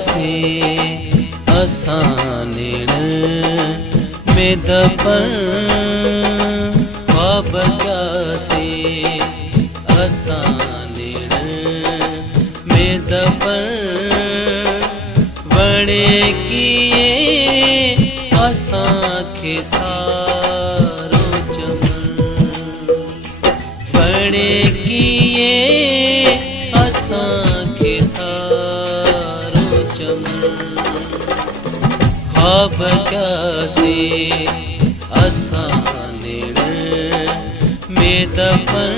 से असां नेण में दफन ख्वाब क्या से असां नेण में दफन वणे किए असां खे सारो चमन वणे किए असां खे सारो चमन ख्वाब क्या से असां नेण में दफन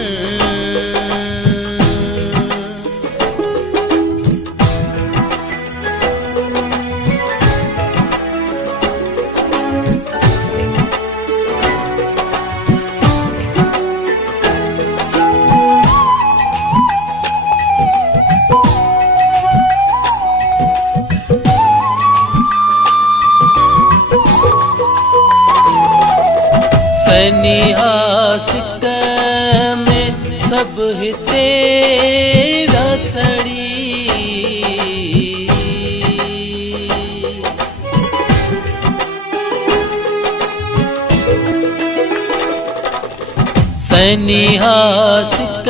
सनिहासिक में सब हिते रसड़ी सनिहासिक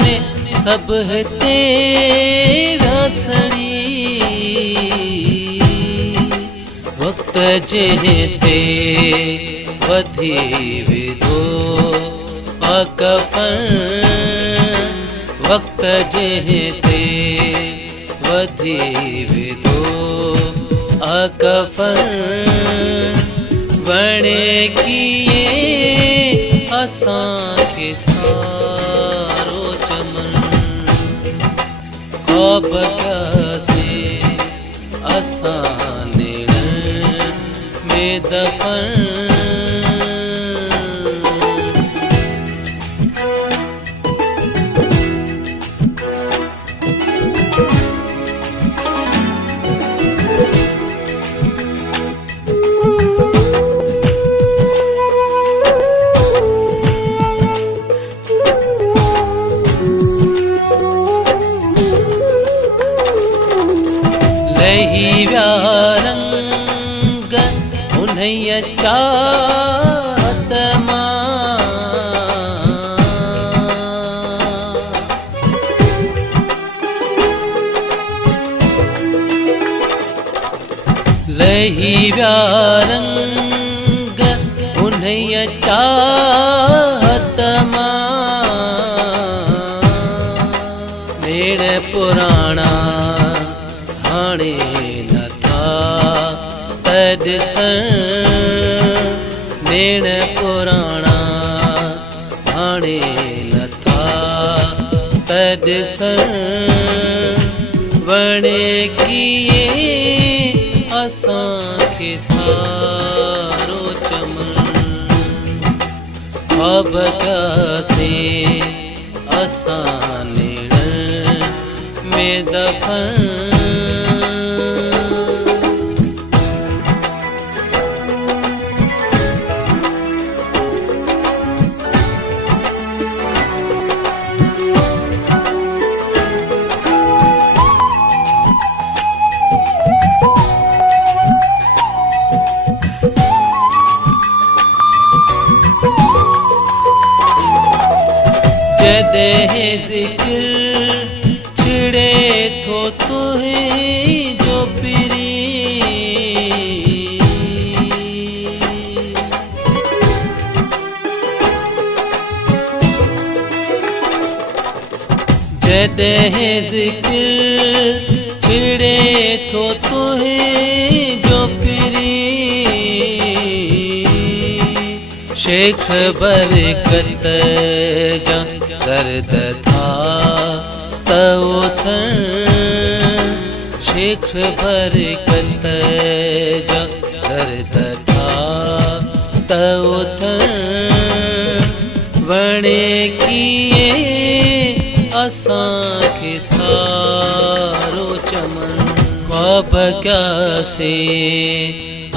में सब हिते रसड़ी वक्त जेते वधी विधो अकफन वक्त जेते वधी विधो अकफन वणे किए असां खे सारो चमन ख्वाब क्या से असां नेण में दफन लही व्या रंग उन्हैया चाहत मां लही व्या रंग उन्हैया चाहत मां नेण पुराणा हाणे नथा ॾिसण नेण पुराणा हाणे नथा ॾिसण वणे किए असां खे सारो चमन ख्वाब क्या से असां नेण में दफन जॾहिं ज़िक्र छिड़े थो तुंहिंजो जो पिरी जॾहिं ज़िक्र छिड़े थो तुंहिंजो जो पिरी शेख बरकत जा दर्द था त उथण शेख बरकत जा दर्द था त उथण वणे किए असां खे सारो चमन ख्वाब क्या से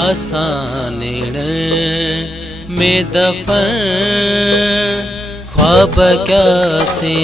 असां नेण में दफन ख्वाब क्या से